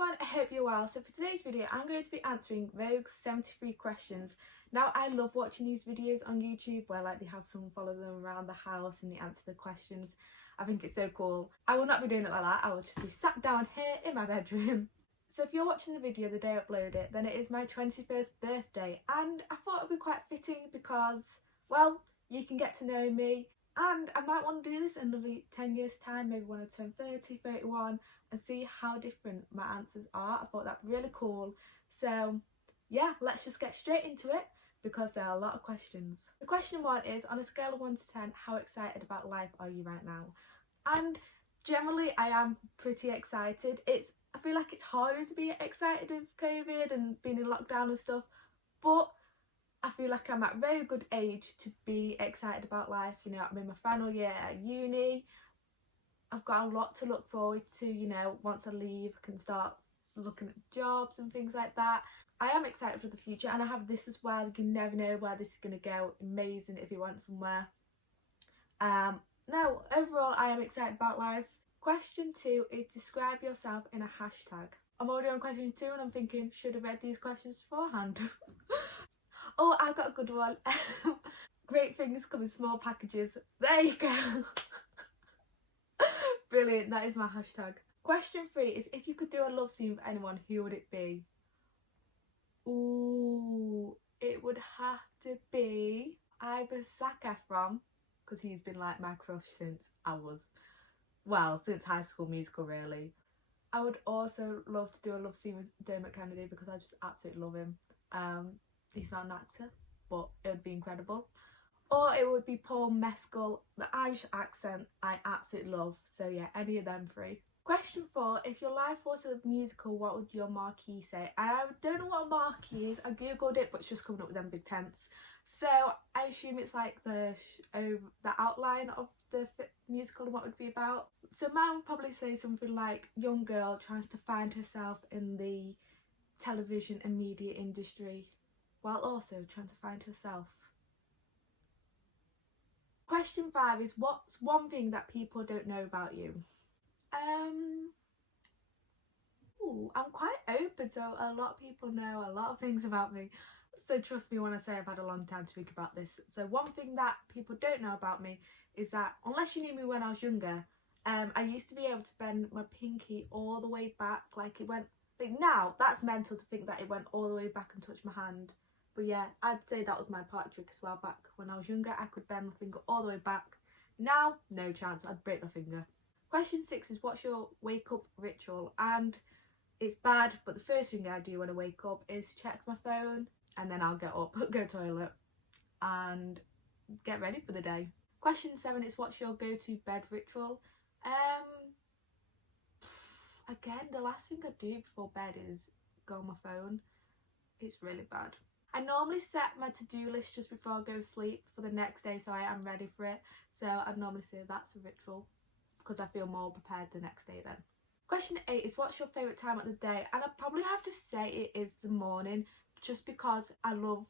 everyone, I hope you're well. So for today's video I'm going to be answering Vogue's 73 questions. Now I love watching these videos on YouTube where like they have someone follow them around the house and they answer the questions. I think it's so cool. I will not be doing it like that, I will just be sat down here in my bedroom. So if you're watching the video the day I upload it, then it is my 21st birthday, and I thought it would be quite fitting because, well, you can get to know me, and I might want to do this in another 10 years time, maybe when I turn 30, 31, and see how different my answers are. I thought that'd be really cool. So yeah, let's just get straight into it because there are a lot of questions. The question 1 is, on a scale of 1 to 10, how excited about life are you right now? And generally I am pretty excited. I feel like it's harder to be excited with COVID and being in lockdown and stuff, but I feel like I'm at a very good age to be excited about life. You know, I'm in my final year at uni. I've got a lot to look forward to, you know, once I leave I can start looking at jobs and things like that. I am excited for the future, and I have this as well. You never know where this is going to go. Amazing if you went somewhere. No, overall I am excited about life. Question 2 is, describe yourself in a hashtag. I'm already on question 2 and I'm thinking, should have read these questions beforehand. Oh, I've got a good one. Great things come in small packages. There you go. Brilliant, that is my hashtag. Question 3 is, if you could do a love scene with anyone, who would it be? Ooh, it would have to be either Zac Efron, because he's been like my crush since since High School Musical really. I would also love to do a love scene with Dermot Kennedy because I just absolutely love him. He's not an actor, but it would be incredible. Or it would be Paul Mescal. The Irish accent I absolutely love. So yeah, any of them 3. Question 4, if your life was a musical, what would your marquee say? I don't know what a marquee is. I googled it, but it's just coming up with them big tents. So I assume it's like the outline of the musical and what it would be about. So mine would probably say something like, young girl tries to find herself in the television and media industry while also trying to find herself. Question 5 is, what's one thing that people don't know about you? I'm quite open, so a lot of people know a lot of things about me. So trust me when I say I've had a long time to think about this. So one thing that people don't know about me is that, unless you knew me when I was younger, I used to be able to bend my pinky all the way back, like it went, like now that's mental to think that it went all the way back and touched my hand. But yeah, I'd say that was my party trick as well. Back when I was younger, I could bend my finger all the way back. Now, no chance, I'd break my finger. Question 6 is, what's your wake up ritual? And it's bad, but the first thing I do when I wake up is check my phone, and then I'll get up, go toilet, and get ready for the day. Question 7 is, what's your go-to bed ritual? Again, the last thing I do before bed is go on my phone. It's really bad. I normally set my to-do list just before I go to sleep for the next day, so I am ready for it. So I'd normally say that's a ritual because I feel more prepared the next day then. Question 8 is, what's your favourite time of the day? And I'd probably have to say it is the morning, just because I love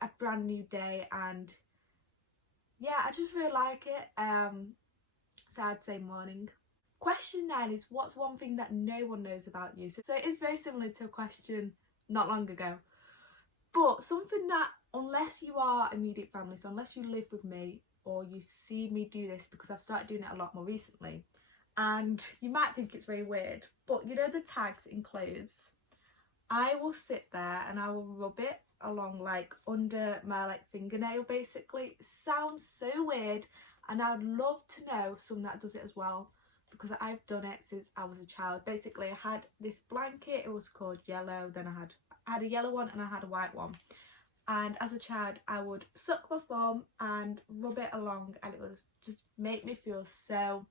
a brand new day, and yeah, I just really like it. So I'd say morning. Question 9 is, what's one thing that no one knows about you? So it is very similar to a question not long ago, but something that, unless you are immediate family, so unless you live with me or you see me do this, because I've started doing it a lot more recently, and you might think it's very weird, but you know the tags in clothes? I will sit there and I will rub it along like under my fingernail basically. It sounds so weird, and I'd love to know someone that does it as well, because I've done it since I was a child. Basically I had this blanket, it was called yellow, then I had a yellow one and I had a white one, and as a child I would suck my thumb and rub it along, and it would just make me feel so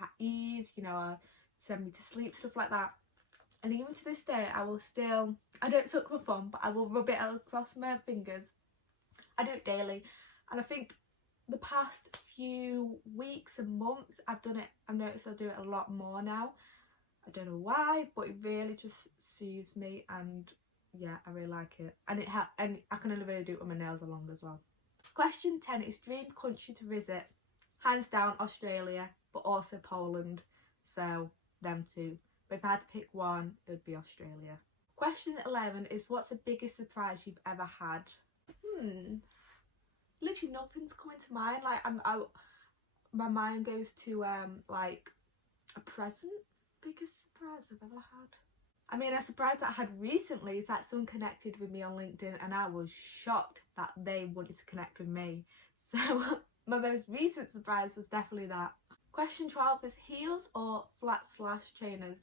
at ease, you know, send me to sleep, stuff like that. And even to this day I don't suck my thumb, but I will rub it across my fingers. I do it daily, and I think the past few weeks and months I've noticed I do it a lot more now. I don't know why, but it really just soothes me, and yeah, I really like it. And I can only really do it with my nails along as well. Question 10 is, dream country to visit? Hands down Australia, but also Poland. So them two. but if I had to pick one, it would be Australia. Question 11 is, what's the biggest surprise you've ever had? Literally nothing's coming to mind. Like my mind goes to like a present. Biggest surprise I've ever had. I mean, a surprise that I had recently is that someone connected with me on LinkedIn and I was shocked that they wanted to connect with me. So my most recent surprise was definitely that. Question 12 is heels or flat/trainers?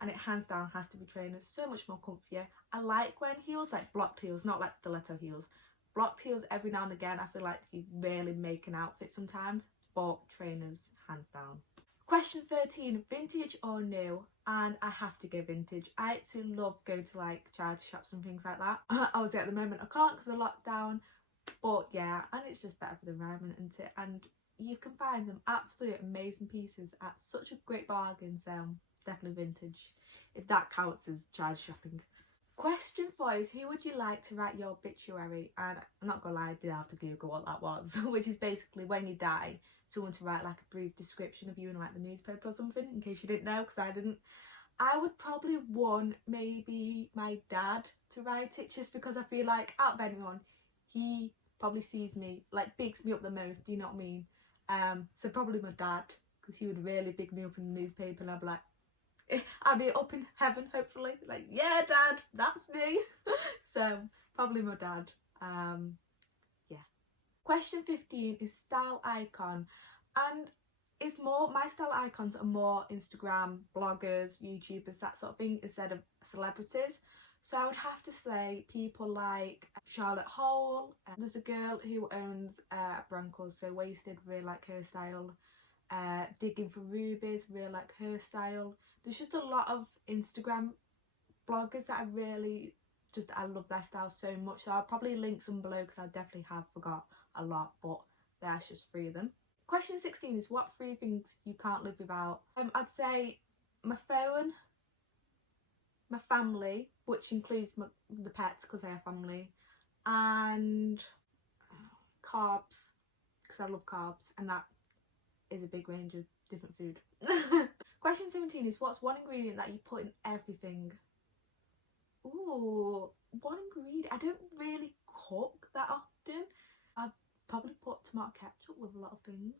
And it hands down has to be trainers. So much more comfier. I like wearing heels, like blocked heels, not like stiletto heels. Blocked heels every now and again, I feel like you really make an outfit sometimes, but trainers hands down. Question 13, vintage or new? And I have to go vintage. I actually love going to like charity shops and things like that. Obviously at the moment I can't because of lockdown, but yeah, and it's just better for the environment, isn't it? And you can find some absolute amazing pieces at such a great bargain, so definitely vintage, if that counts as charity shopping. Question 4 is, who would you like to write your obituary? And I'm not gonna lie, I did have to Google what that was, which is basically when you die, someone to write like a brief description of you in like the newspaper or something, in case you didn't know, because I didn't. I would probably want maybe my dad to write it, just because I feel like out of anyone, he probably sees me, like bigs me up the most, do you know what I mean? So probably my dad, because he would really big me up in the newspaper and I'd be like, I'll be up in heaven hopefully, like, yeah dad, that's me. So probably my dad. Yeah. Question 15 is style icon, and it's more, my style icons are more Instagram, bloggers, YouTubers, that sort of thing, instead of celebrities. So I would have to say people like Charlotte Holt. There's a girl who owns a brand called So Wasted, really like her style. Digging for Rubies, really like her style. There's just a lot of Instagram bloggers that I really I love their style so much. So I'll probably link some below because I definitely have forgot a lot, but there's just 3 of them. Question 16 is, what 3 things you can't live without? I'd say my phone, my family, which includes the pets because they are family, and carbs, because I love carbs, and that is a big range of different food. Question 17 is, what's one ingredient that you put in everything? Ooh, one ingredient. I don't really cook that often. I probably put tomato ketchup with a lot of things.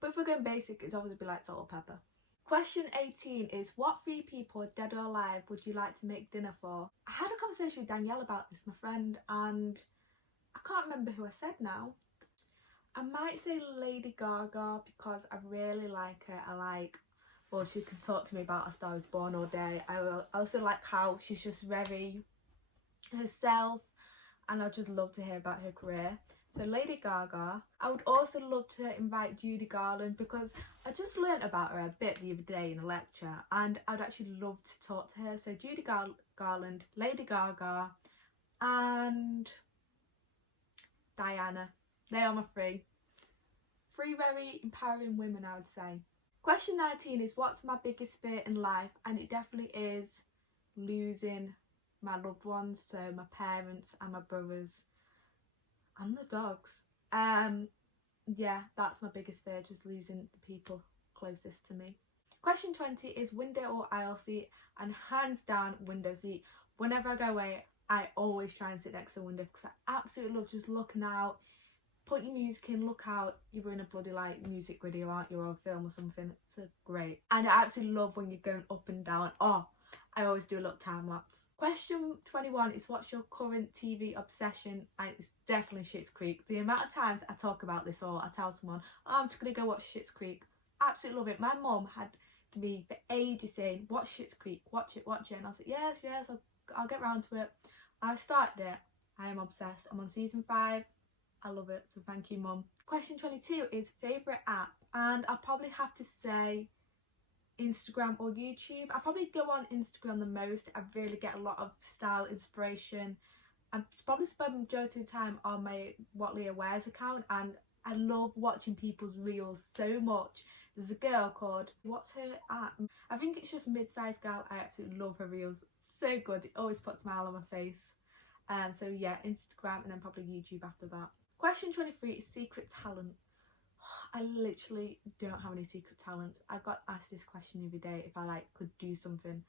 But if we're going basic, it's obviously be like salt or pepper. Question 18 is, what 3 people, dead or alive, would you like to make dinner for? I had a conversation with Danielle about this, my friend, and I can't remember who I said now. I might say Lady Gaga because I really like her. Well, she can talk to me about A Star Is Born all day. I also like how she's just very herself, and I just love to hear about her career. So Lady Gaga. I would also love to invite Judy Garland because I just learnt about her a bit the other day in a lecture, and I'd actually love to talk to her. So Judy Garland, Lady Gaga, and Diana. They are my 3. 3 very empowering women, I would say. Question 19 is, what's my biggest fear in life? And it definitely is losing my loved ones, so my parents and my brothers and the dogs. Yeah, that's my biggest fear, just losing the people closest to me. Question 20 is window or aisle seat, and hands down window seat. Whenever I go away, I always try and sit next to the window because I absolutely love just looking out. Put your music in, look out, you're in a bloody like music video, aren't you, or a film or something. It's great. And I absolutely love when you're going up and down. Oh, I always do a little time lapse. Question 21 is, what's your current TV obsession? And it's definitely Schitt's Creek. The amount of times I talk about this, or I tell someone, oh, I'm just gonna go watch Schitt's Creek. Absolutely love it. My mum had me for ages saying, watch Schitt's Creek, watch it. And I was like, yes, I'll get round to it. I've started it. I am obsessed. I'm on season 5. I love it, so thank you, Mum. Question 22 is favourite app, and I'll probably have to say Instagram or YouTube. I probably go on Instagram the most. I really get a lot of style inspiration. I probably spend the majority of the time on my What Leah Wears account, and I love watching people's reels so much. There's a girl called, what's her app? I think it's just Mid-Sized Gal. I absolutely love her reels. So good. It always puts a smile on my face. So yeah, Instagram and then probably YouTube after that. Question 23 is secret talent. I literally don't have any secret talents. I got asked this question the other day if I like could do something.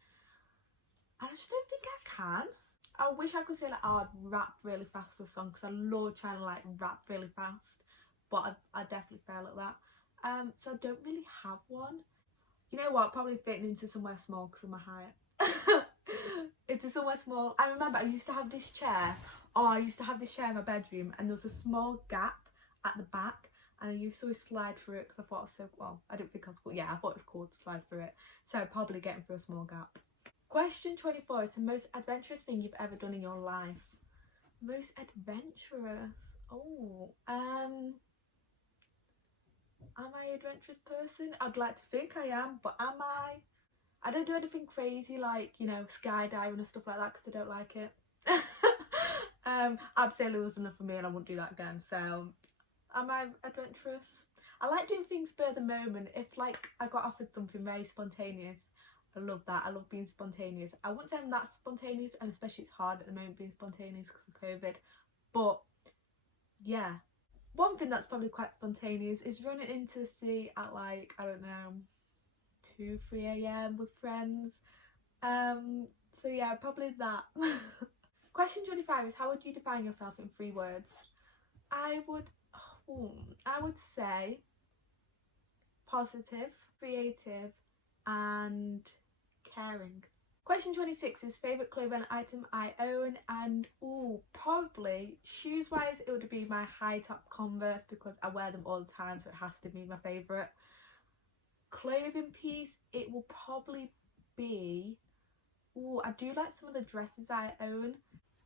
I just don't think I can. I wish I could say like, oh, I'd rap really fast for a song, because I love trying to like rap really fast, but I definitely fail at that. So I don't really have one. You know what, probably fitting into somewhere small because of my height. Into somewhere small. I remember I used to have this chair. Oh, I used to have this chair in my bedroom, and there was a small gap at the back, and I used to always slide through it because I thought it was so, well, I didn't think I was cool. Yeah, I thought it was cool to slide through it. So probably getting through a small gap. Question 24 is the most adventurous thing you've ever done in your life. Most adventurous. Oh, am I an adventurous person? I'd like to think I am, but am I? I don't do anything crazy like, you know, skydiving and stuff like that because I don't like it. Absolutely was enough for me and I wouldn't do that again. So, am I adventurous? I like doing things spur the moment. If like I got offered something very spontaneous, I love that. I love being spontaneous. I wouldn't say I'm that spontaneous, and especially it's hard at the moment being spontaneous because of COVID. But yeah, one thing that's probably quite spontaneous is running into the sea at like, I don't know, 2-3 a.m. with friends. So yeah, probably that. Question 25 is, how would you define yourself in 3 words? I would say positive, creative, and caring. Question 26 is favourite clothing item I own, and probably shoes wise it would be my high top Converse because I wear them all the time, so it has to be my favourite. Clothing piece, it will probably be, I do like some of the dresses I own.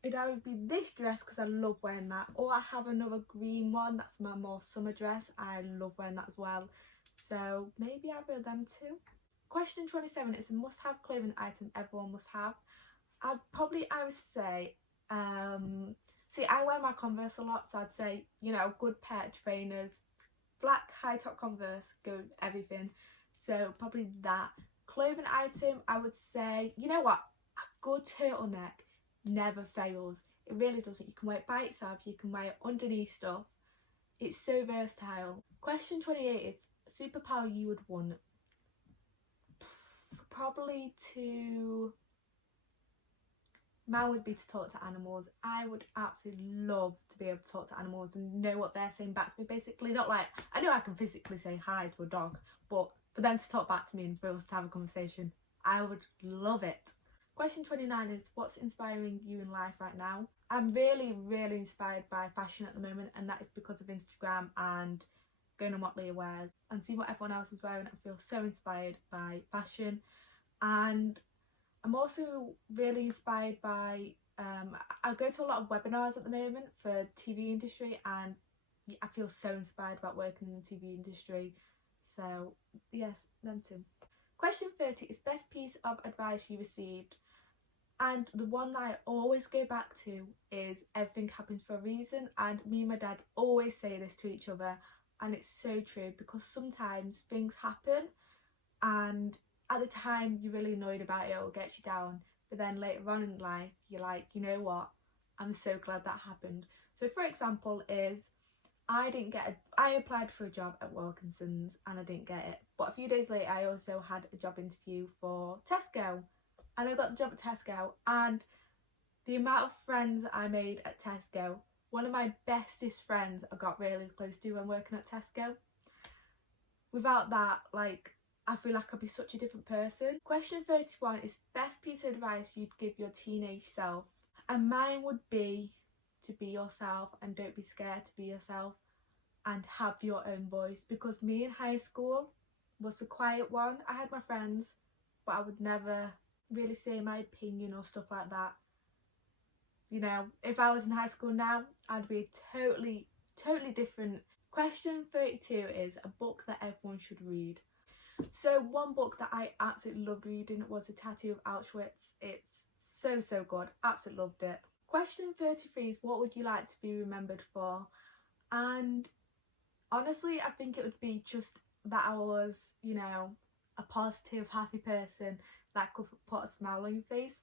It either be this dress because I love wearing that, or I have another green one that's my more summer dress. I love wearing that as well, so maybe I wear them too. Question 27 is a must-have clothing item everyone must have. I would say, see, I wear my Converse a lot, so I'd say, you know, good pair of trainers, black high top Converse, go with everything. So probably that. Clothing item, I would say, you know what, a good turtleneck never fails. It really doesn't. You can wear it by itself, you can wear it underneath stuff. It's so versatile. Question 28 is superpower you would want. Probably mine would be to talk to animals. I would absolutely love to be able to talk to animals and know what they're saying back to me. Basically, not like, I know I can physically say hi to a dog, but for them to talk back to me and for us to have a conversation, I would love it. Question 29 is, what's inspiring you in life right now? I'm really, really inspired by fashion at the moment, and that is because of Instagram and going on what Leah wears and see what everyone else is wearing. I feel so inspired by fashion, and I'm also really inspired by, I go to a lot of webinars at the moment for TV industry, and I feel so inspired about working in the TV industry. So yes, them too. Question 30 is best piece of advice you received. And the one that I always go back to is everything happens for a reason, and me and my dad always say this to each other, and it's so true, because sometimes things happen and at the time you're really annoyed about it or it gets you down, but then later on in life you're like, you know what, I'm so glad that happened. So for example is, I applied for a job at Wilkinson's and I didn't get it, but a few days later I also had a job interview for Tesco, and I got the job at Tesco, and the amount of friends I made at Tesco, one of my bestest friends I got really close to when working at Tesco. Without that, like, I feel like I'd be such a different person. Question 31 is best piece of advice you'd give your teenage self. And mine would be to be yourself and don't be scared to be yourself and have your own voice, because me in high school was the quiet one. I had my friends, but I would never really say my opinion or stuff like that. You know, if I was in high school now, I'd be totally different. Question 32 is a book that everyone should read. So one book that I absolutely loved reading was The Tattoo of Auschwitz. It's so good, absolutely loved it. Question 33 is what would you like to be remembered for? And honestly, I think it would be just that I was, you know, a positive, happy person that could put a smile on your face.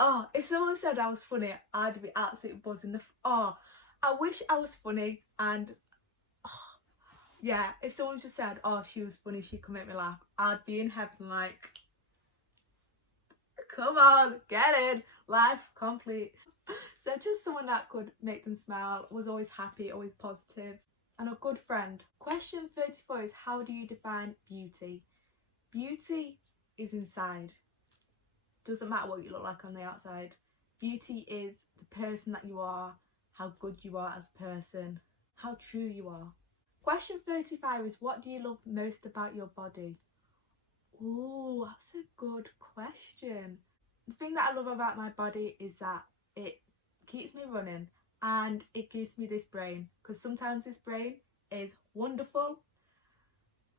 Oh, if someone said I was funny, I'd be absolutely buzzing. I wish I was funny, and Yeah, if someone just said, oh, she was funny, she could make me laugh, I'd be in heaven like, come on, get in, life complete. So just someone that could make them smile, was always happy, always positive, and a good friend. Question 34 is, how do you define beauty? Beauty is inside. Doesn't matter what you look like on the outside. Beauty is the person that you are, how good you are as a person, how true you are. Question 35 is, what do you love most about your body? Oh, that's a good question. The thing that I love about my body is that it keeps me running and it gives me this brain, because sometimes this brain is wonderful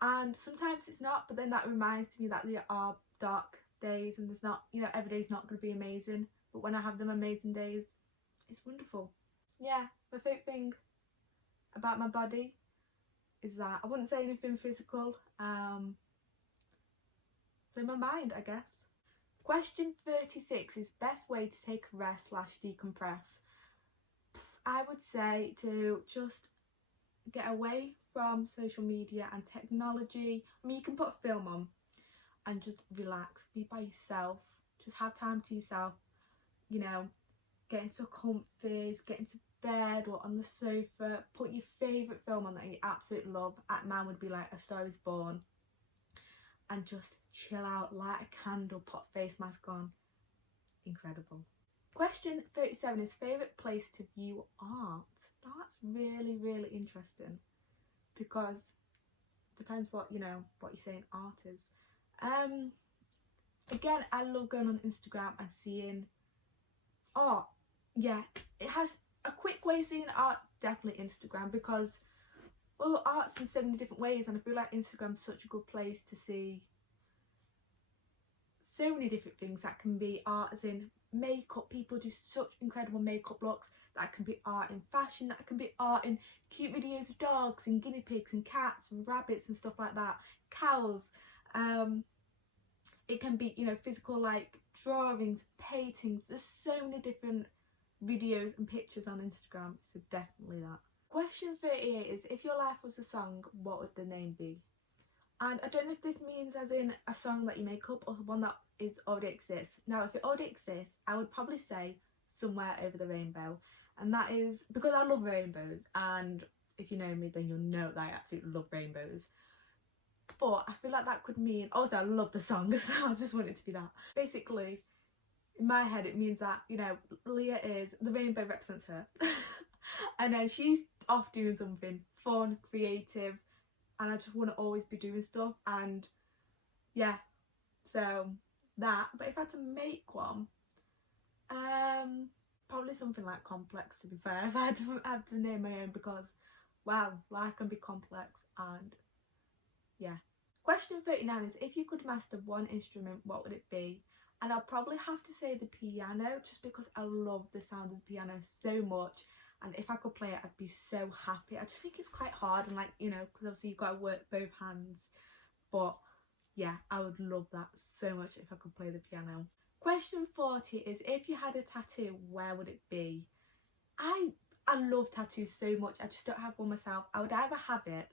and sometimes it's not, but then that reminds me that there are dark days and there's not, you know, every day's not going to be amazing, but when I have them amazing days, it's wonderful. Yeah, my favourite thing about my body is that I wouldn't say anything physical, so my mind, I guess. Question 36 is, best way to take a rest / decompress. I would say to just get away from social media and technology. I mean, you can put a film on and just relax, be by yourself, just have time to yourself, you know, get into comfies, get into bed or on the sofa, put your favourite film on that you absolutely love. Mine would be like A Star Is Born, and just chill out, light a candle, put a face mask on. Incredible. Question 37 is, favourite place to view art. That's really, really interesting, because it depends what, you know, what you're saying art is. Again, I love going on Instagram and seeing art. Yeah, it has a quick way of seeing art, definitely Instagram, because well, art's in so many different ways, and I feel like Instagram's such a good place to see so many different things. That can be art as in makeup, people do such incredible makeup looks. That can be art in fashion, that can be art in cute videos of dogs and guinea pigs and cats and rabbits and stuff like that, cows. It can be, you know, physical like drawings, paintings. There's so many different videos and pictures on Instagram, so definitely that. Question 38 is, if your life was a song, what would the name be? And I don't know if this means as in a song that you make up or one that already exists. Now, if it already exists, I would probably say Somewhere Over the Rainbow. And that is because I love rainbows, and if you know me, then you'll know that I absolutely love rainbows. But I feel like that could mean, also I love the song, so I just want it to be that. Basically, in my head, it means that, you know, Leah is, the rainbow represents her. And then she's off doing something fun, creative, and I just want to always be doing stuff, and yeah, so that. But if I had to make one, probably something like Complex, to be fair, if I had to have to name my own, because wow, life can be complex. And yeah. Question 39 is, if you could master one instrument, what would it be? And I'll probably have to say the piano, just because I love the sound of the piano so much, and if I could play it, I'd be so happy. I just think it's quite hard, and like, you know, because obviously you've got to work both hands, but yeah, I would love that so much if I could play the piano. Question 40 is, if you had a tattoo, where would it be? I love tattoos so much, I just don't have one myself. I would either have it,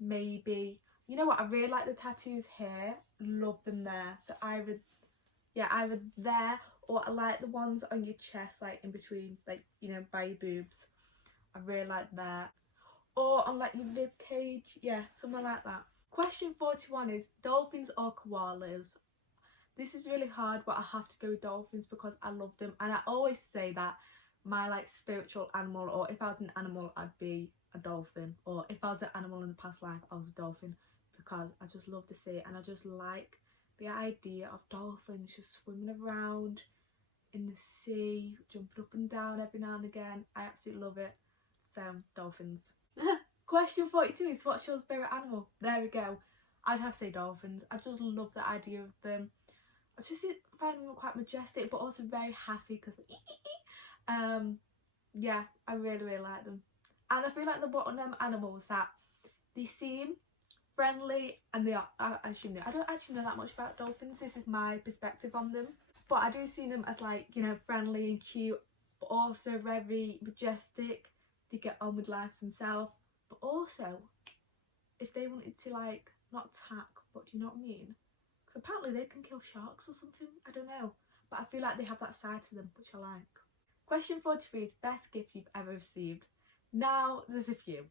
maybe, you know what, I really like the tattoos here, love them there, so either there, or I like the ones on your chest, like in between, like, you know, by your boobs. I really like that. Or on like your rib cage, yeah, something like that. Question 41 is, dolphins or koalas? This is really hard, but I have to go with dolphins because I love them, and I always say that my like spiritual animal, or if I was an animal, I'd be a dolphin, or if I was an animal in the past life, I was a dolphin, because I just love to see it, and I just like the idea of dolphins just swimming around in the sea, jumping up and down every now and again. I absolutely love it. So dolphins. Question 42 is, what's your favourite animal? There we go. I'd have to say dolphins. I just love the idea of them. I just find them quite majestic, but also very happy, because yeah, I really, really like them. And I feel like they're one of them animals that they seem friendly, and they are, I assume I don't actually know that much about dolphins, this is my perspective on them, but I do see them as like, you know, friendly and cute, but also very majestic. They get on with life themselves, but also if they wanted to like not attack, but do you know what I mean? Because apparently they can kill sharks or something, I don't know, but I feel like they have that side to them, which I like. Question 43 is best gift you've ever received. Now there's a few.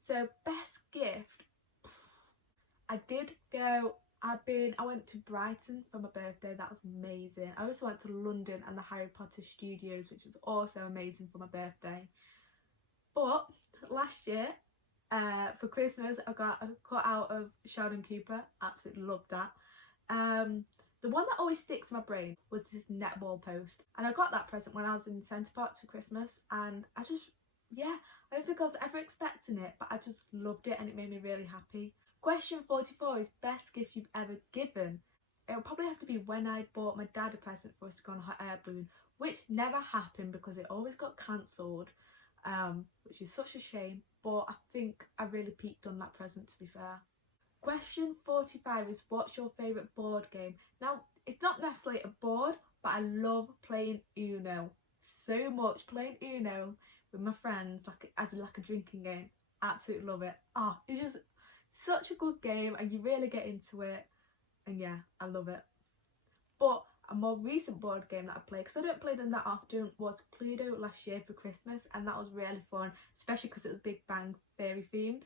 So best gift, I went to Brighton for my birthday. That was amazing. I also went to London and the Harry Potter Studios, which was also amazing for my birthday. But last year, for Christmas, I got a cutout of Sheldon Cooper. Absolutely loved that. The one that always sticks in my brain was this netball post, and I got that present when I was in Centre Park to Christmas, and I just, yeah, I don't think I was ever expecting it, but I just loved it and it made me really happy. Question 44 is best gift you've ever given. It'll probably have to be when I bought my dad a present for us to go on a hot air balloon, which never happened because it always got cancelled, which is such a shame, but I think I really peaked on that present, to be fair. Question 45 is what's your favourite board game? Now, it's not necessarily a board, but I love playing Uno so much. Playing Uno with my friends as a drinking game. Absolutely love it. It's just such a good game and you really get into it, and yeah, I love it. But a more recent board game that I play, because I don't play them that often, was Cluedo last year for Christmas, and that was really fun, especially because it was Big Bang Theory themed.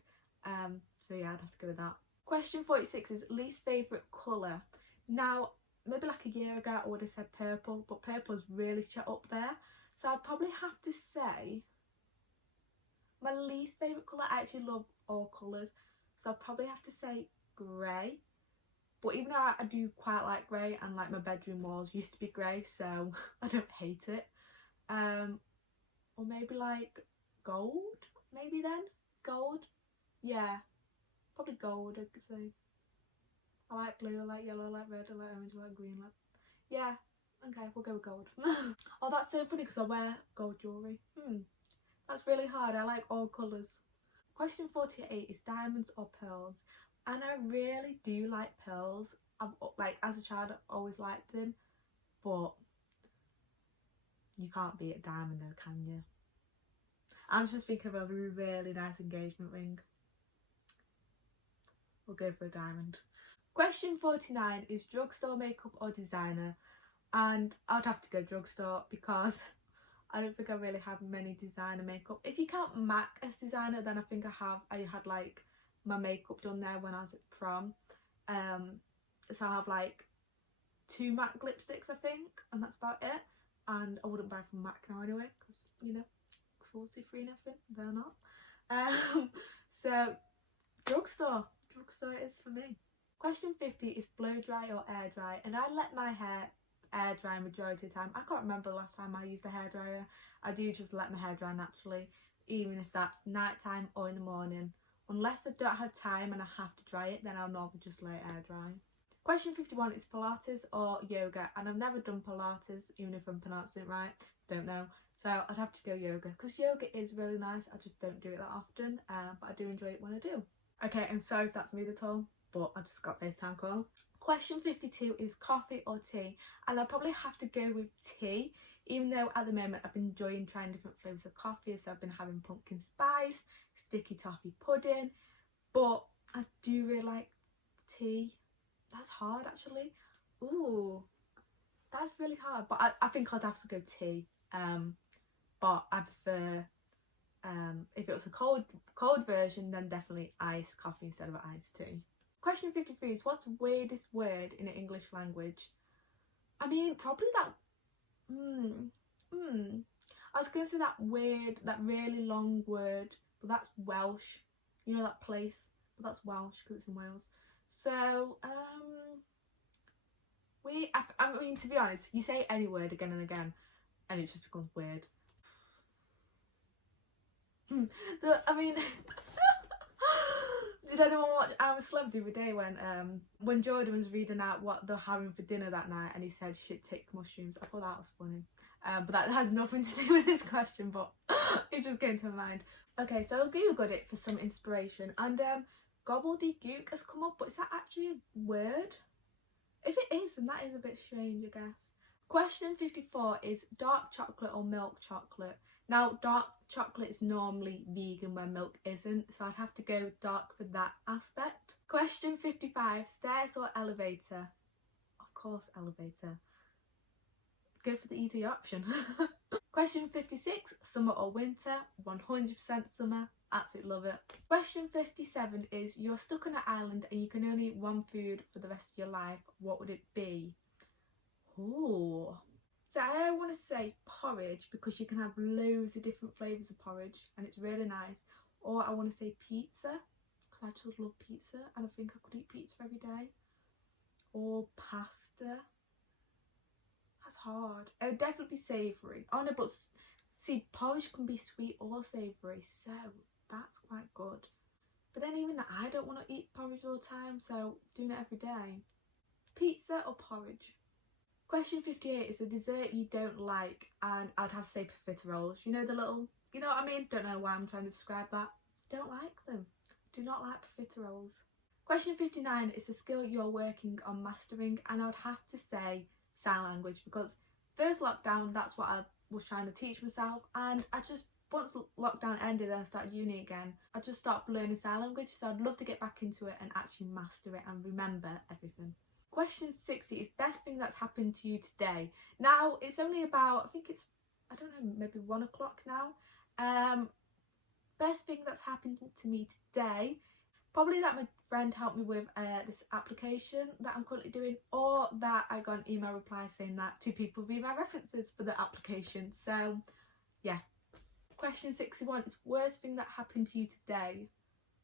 So yeah, I'd have to go with that. Question 46 is least favourite colour. Now, maybe like a year ago I would have said purple, but purple's really shut up there. So I'd probably have to say my least favourite colour. I actually love all colours, so I'd probably have to say grey. But even though I do quite like grey, and like my bedroom walls used to be grey, so I don't hate it. Or maybe like gold, maybe then? Gold? Yeah. Probably gold, I could say. I like blue, I like yellow, I like red, I like orange, I like green. Yeah, okay, we'll go with gold. Oh, that's so funny because I wear gold jewellery. That's really hard. I like all colours. Question 48 is diamonds or pearls? And I really do like pearls. Like as a child, I always liked them, but you can't beat a diamond though, can you? I'm just thinking of a really nice engagement ring. We'll go for a diamond. Question 49 is drugstore makeup or designer? And I'd have to go drugstore because I don't think I really have many designer makeup. If you count MAC as designer, then I think I had like my makeup done there when I was at prom. So I have like 2 MAC lipsticks, I think, and that's about it. And I wouldn't buy from MAC now anyway, because, you know, cruelty free and everything, they're not. So drugstore it is for me. Question 50 is blow dry or air dry? And I let my hair air dry majority of the time. I can't remember the last time I used a hairdryer. I do just let my hair dry naturally, even if that's night time or in the morning. Unless I don't have time and I have to dry it, then I'll normally just let it air dry. Question 51 is Pilates or yoga? And I've never done Pilates, even if I'm pronouncing it right, don't know. So I'd have to go yoga, because yoga is really nice. I just don't do it that often, but I do enjoy it when I do. Okay, I'm sorry if that's me at all, but I just got FaceTime call. Question 52 is coffee or tea? And I'll probably have to go with tea, even though at the moment I've been enjoying trying different flavours of coffee. So I've been having pumpkin spice, sticky toffee pudding, but I do really like tea. That's hard actually. Ooh, that's really hard, but I think I'd have to go tea. But I prefer, if it was a cold version, then definitely iced coffee instead of iced tea. Question 53 is what's the weirdest word in the English language? I mean, probably that, I was going to say that really long word, but that's Welsh. You know, that place, but that's Welsh because it's in Wales. So, I mean, to be honest, you say any word again and again, and it just becomes weird. I mean, did anyone watch I'm a Celeb the other day when Jordan was reading out what they're having for dinner that night, and he said shit tick mushrooms? I thought that was funny, but that has nothing to do with this question, but it just came to my mind. Okay, so I've googled it for some inspiration, and gobbledygook has come up, but is that actually a word? If it is, then that is a bit strange, I guess. Question 54 is dark chocolate or milk chocolate? Now dark chocolate is normally vegan where milk isn't, so I'd have to go dark for that aspect. Question 55, stairs or elevator? Of course elevator. Go for the easy option. Question 56, summer or winter? 100% summer, absolutely love it. Question 57 is, you're stuck on an island and you can only eat one food for the rest of your life, what would it be? Ooh. So I want to say porridge because you can have loads of different flavours of porridge and it's really nice. Or I want to say pizza because I just love pizza and I think I could eat pizza every day. Or pasta. That's hard. It would definitely be savoury. Oh no, but see, porridge can be sweet or savoury, so that's quite good. But then even that, I don't want to eat porridge all the time, so doing it every day. Pizza or porridge? Question 58 is a dessert you don't like, and I'd have to say profiteroles. You know the little, you know what I mean? Don't know why I'm trying to describe that. Don't like them. Do not like profiteroles. Question 59 is a skill you're working on mastering, and I would have to say sign language because first lockdown, that's what I was trying to teach myself, and I just, once lockdown ended and I started uni again, I just stopped learning sign language, so I'd love to get back into it and actually master it and remember everything. Question 60 is best thing that's happened to you today. Now it's only about, I think it's, I don't know, maybe 1 o'clock now. Best thing that's happened to me today, probably that my friend helped me with this application that I'm currently doing, or that I got an email reply saying that 2 people be my references for the application. So yeah. Question 61 is worst thing that happened to you today.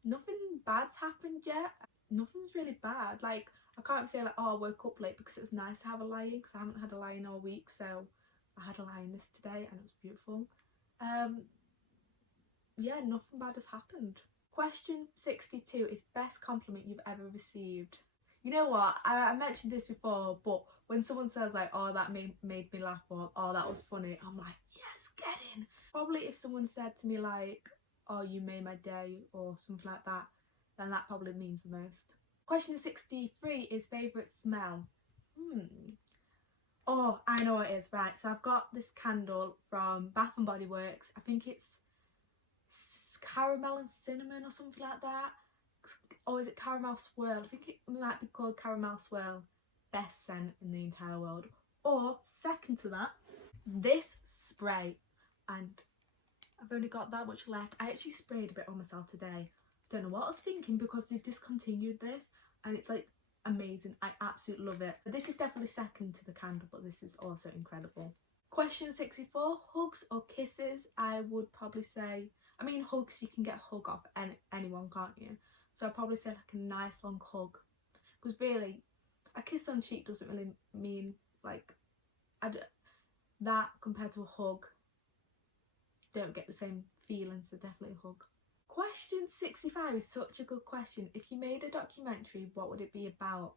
Nothing bad's happened yet. Nothing's really bad. Like, I can't say like, oh, I woke up late because it was nice to have a lie-in because I haven't had a lie-in all week, so I had a lie-in this today and it was beautiful. Yeah, nothing bad has happened. Question 62 is best compliment you've ever received. You know what, I mentioned this before, but when someone says like, oh, that made me laugh, or oh, that was funny, I'm like, yes, get in. Probably if someone said to me like, oh, you made my day or something like that, then that probably means the most. Question 63 is favourite smell. Oh, I know what it is. Right, so I've got this candle from Bath and Body Works. I think it's caramel and cinnamon or something like that. Or is it caramel swirl? I think it might be called caramel swirl. Best scent in the entire world. Or second to that, this spray. And I've only got that much left. I actually sprayed a bit on myself today. Don't know what I was thinking because they've discontinued this and it's like amazing. I absolutely love it. But this is definitely second to the candle, but this is also incredible. Question 64, hugs or kisses? I would probably say, I mean, hugs, you can get a hug off anyone, can't you? So I'd probably say like a nice long hug, because really a kiss on cheek doesn't really mean like that compared to a hug. Don't get the same feeling, so definitely a hug. Question 65 is such a good question. If you made a documentary, what would it be about?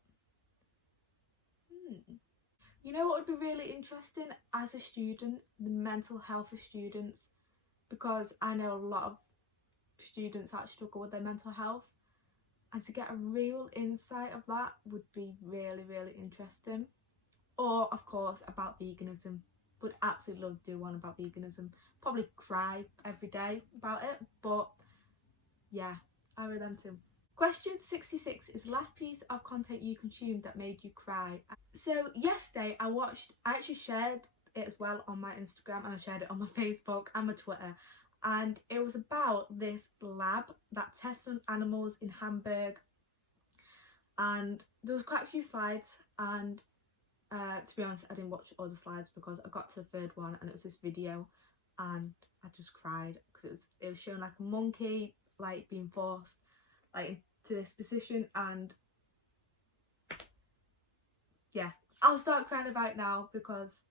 You know what would be really interesting as a student? The mental health of students, because I know a lot of students that struggle with their mental health, and to get a real insight of that would be really, really interesting. Or of course about veganism. Would absolutely love to do one about veganism. Probably cry every day about it, but yeah, I read them too. Question 66 is the last piece of content you consumed that made you cry. So yesterday I actually shared it as well on my Instagram, and I shared it on my Facebook and my Twitter, and it was about this lab that tests on animals in Hamburg, and there was quite a few slides, and to be honest I didn't watch all the slides because I got to the third one and it was this video and I just cried because it was showing like a monkey like being forced like into this position, and yeah, I'll start crying about it now because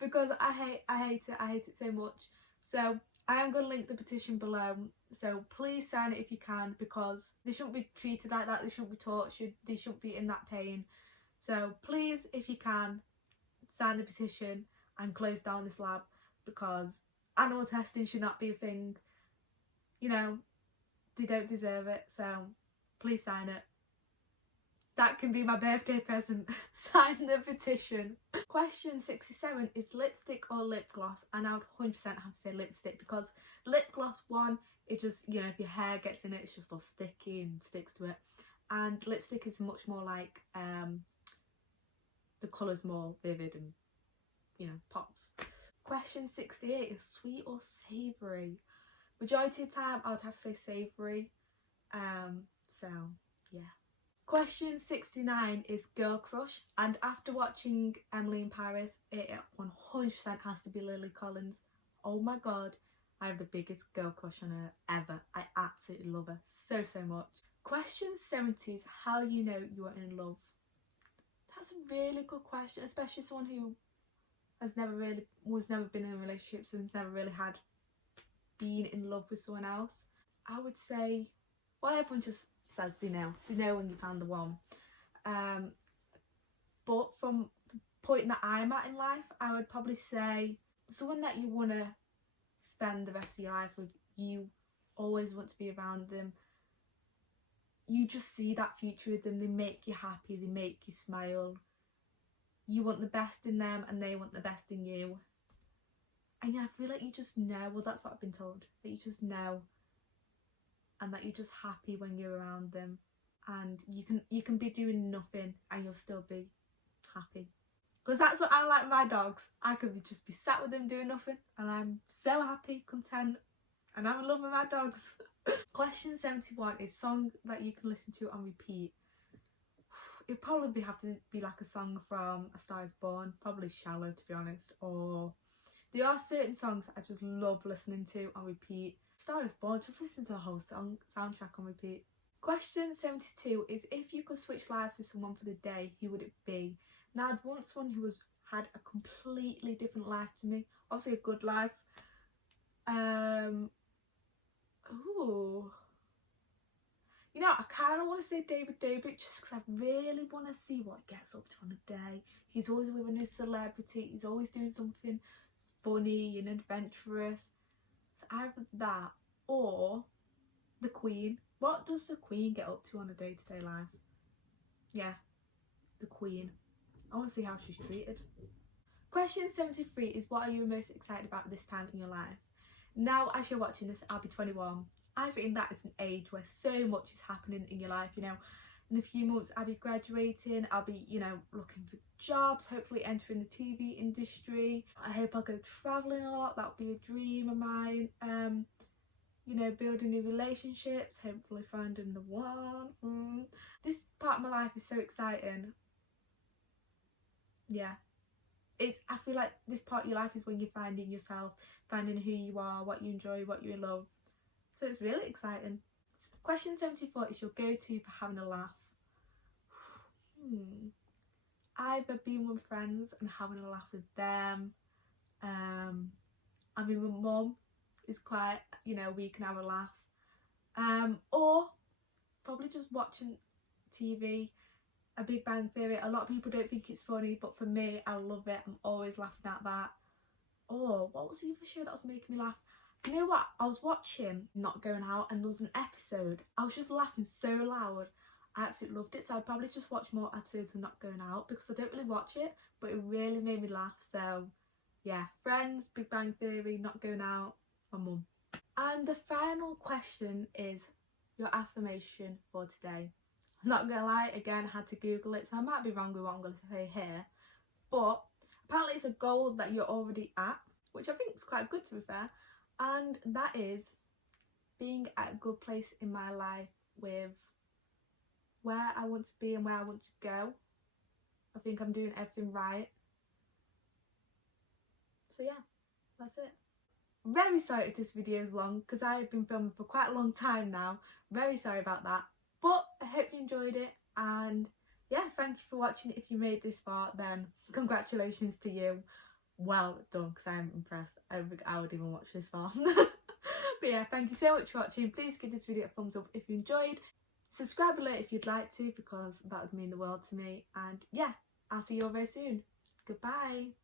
because I hate it so much. So I am going to link the petition below, so please sign it if you can, because they shouldn't be treated like that, they shouldn't be tortured, they shouldn't be in that pain. So please, if you can, sign the petition and close down this lab, because animal testing should not be a thing. You know, they don't deserve it, so please sign it. That can be my birthday present. Sign the petition. Question 67 is lipstick or lip gloss? And I would 100% have to say lipstick, because lip gloss, one, it just, you know, if your hair gets in it, it's just all sticky and sticks to it. And lipstick is much more like, the colour's more vivid and, you know, pops. Question 68 is sweet or savoury? Majority of the time I would have to say savoury. So yeah. Question 69 is girl crush, and after watching Emily in Paris, it 100% has to be Lily Collins. Oh my god, I have the biggest girl crush on her ever. I absolutely love her so much. Question 70 is how you know you are in love. That's a really good question, especially someone who has never been in a relationship, so has never really had been in love with someone else. I would say, well, everyone just says they know when you found the one. But from the point that I'm at in life, I would probably say someone that you want to spend the rest of your life with. You always want to be around them. You just see that future with them. They make you happy, they make you smile. You want the best in them and they want the best in you. And yeah, I feel like you just know, well, that's what I've been told, that you just know, and that you're just happy when you're around them, and you can be doing nothing and you'll still be happy. Because that's what I like with my dogs. I could just be sat with them doing nothing and I'm so happy, content, and I'm in love with my dogs. Question 71 is song that you can listen to on repeat. It'd probably have to be like a song from A Star Is Born, probably Shallow, to be honest, or there are certain songs that I just love listening to on repeat. Star Is Born, just listen to the whole soundtrack on repeat. Question 72 is if you could switch lives with someone for the day, who would it be? Now, I'd want someone who had a completely different life to me, obviously a good life. Ooh. You know, I kind of want to say David Dobrik, just because I really want to see what he gets up to on a day. He's always with a new celebrity, he's always doing something funny and adventurous. So either that or the Queen. What does the Queen get up to on a day-to-day life? Yeah, the Queen. I want to see how she's treated. Question 73 is what are you most excited about this time in your life? Now, as you're watching this, I'll be 21. I think that is an age where so much is happening in your life, you know. In a few months I'll be graduating, I'll be, you know, looking for jobs, hopefully entering the TV industry. I hope I'll go travelling a lot, that would be a dream of mine. You know, building new relationships, hopefully finding the one. This part of my life is so exciting. Yeah. I feel like this part of your life is when you're finding yourself, finding who you are, what you enjoy, what you love. So it's really exciting. Question 74 is your go-to for having a laugh. Either being with friends and having a laugh with them. I mean, my mum is quite, you know, we can have a laugh. Or probably just watching TV. A Big Bang Theory. A lot of people don't think it's funny, but for me, I love it. I'm always laughing at that. Oh, what was the other show that was making me laugh? You know what? I was watching Not Going Out and there was an episode. I was just laughing so loud. I absolutely loved it. So I'd probably just watch more episodes of Not Going Out because I don't really watch it, but it really made me laugh. So yeah, Friends, Big Bang Theory, Not Going Out, my mum. And the final question is your affirmation for today. I'm not gonna lie, again, I had to Google it, so I might be wrong with what I'm gonna say here, but apparently it's a goal that you're already at, which I think is quite good, to be fair, and that is being at a good place in my life with where I want to be and where I want to go. I think I'm doing everything right. So yeah, that's it. Very sorry if this video is long because I have been filming for quite a long time now. Very sorry about that. But I hope you enjoyed it, and yeah, thank you for watching. If you made this far, then congratulations to you. Well done, because I am impressed. I don't think I would even watch this far. But yeah, thank you so much for watching. Please give this video a thumbs up if you enjoyed. Subscribe below if you'd like to, because that would mean the world to me. And yeah, I'll see you all very soon. Goodbye.